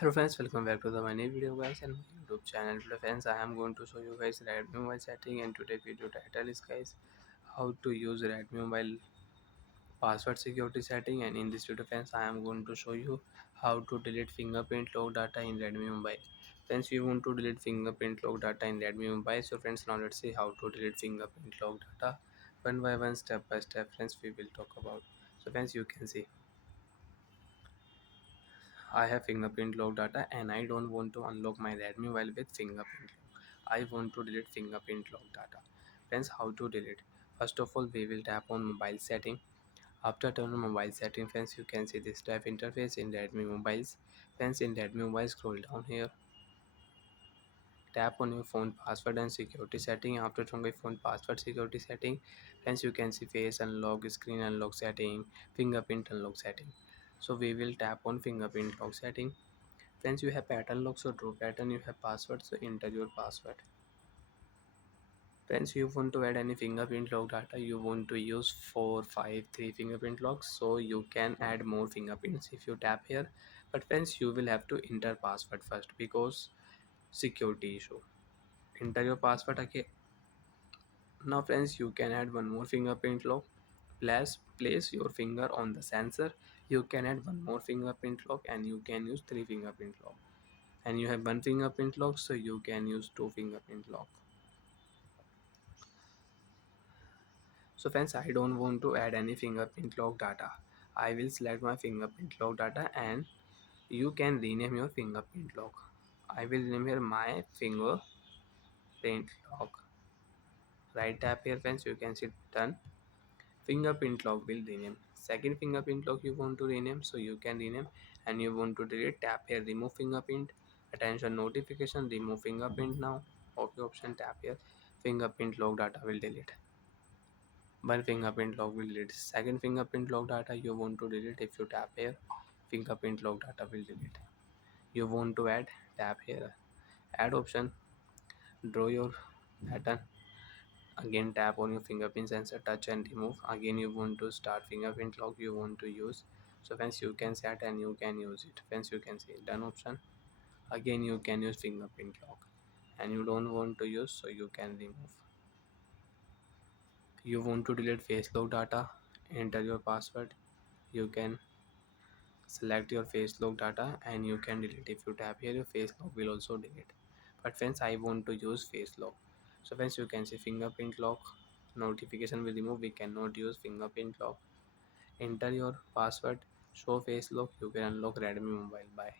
Hello friends, welcome back to the my new video guys and my YouTube channel. Today friends, I am going to show you guys Redmi mobile setting, and today video title is guys how to use Redmi mobile password security setting. And in this video friends, I am going to show you how to delete fingerprint lock data in Redmi mobile. Friends, you want to delete fingerprint lock data in Redmi mobile. So friends, now let's see how to delete fingerprint lock data one by one, step by step. Friends, we will talk about. So friends, you can see I have fingerprint lock data and I don't want to unlock my Redmi mobile with fingerprint lock. I want to delete fingerprint lock data. Friends, how to delete? First of all, we will tap on mobile setting. After turn on mobile setting, friends, you can see this type interface in Redmi mobiles. Friends, in Redmi mobile, scroll down here. Tap on your phone password and security setting. After turning your phone password security setting, friends, you can see face unlock, screen unlock setting, fingerprint unlock setting. So we will tap on fingerprint lock setting. Friends, you have pattern lock, so draw pattern. You have password, so enter your password. Friends, you want to add any fingerprint lock data, you want to use 453 fingerprint locks, so you can add more fingerprints if you tap here. But friends, you will have to enter password first because security issue. Enter your password again. Now friends, you can add one more fingerprint lock. Place your finger on the sensor. You can add one more fingerprint lock and you can use three fingerprint lock. And you have one fingerprint lock, so you can use two fingerprint lock. So friends, I don't want to add any fingerprint lock data. I will select my fingerprint lock data and you can rename your fingerprint lock. I will rename here my fingerprint lock. Right tap here friends, you can see done. Fingerprint lock will rename. Second fingerprint lock you want to rename, so you can rename. And you want to delete, tap here remove fingerprint. Attention notification, remove fingerprint now. Okay option, tap here fingerprint lock data will delete. One fingerprint lock will delete. Second fingerprint lock data you want to delete, if you tap here fingerprint lock data will delete. You want to add, tap here add option, draw your pattern. Again tap on your fingerprint sensor, touch and remove. Again you want to start fingerprint lock you want to use. So friends, you can set and you can use it. Friends, you can see done option. Again you can use fingerprint lock and you don't want to use, so you can remove. You want to delete face lock data, enter your password. You can select your face lock data and you can delete. If you tap here, your face lock will also delete. But friends, I want to use face lock. So friends, you can see fingerprint lock notification will remove. We cannot use fingerprint lock. Enter your password, show face lock. You can unlock Redmi mobile. Bye.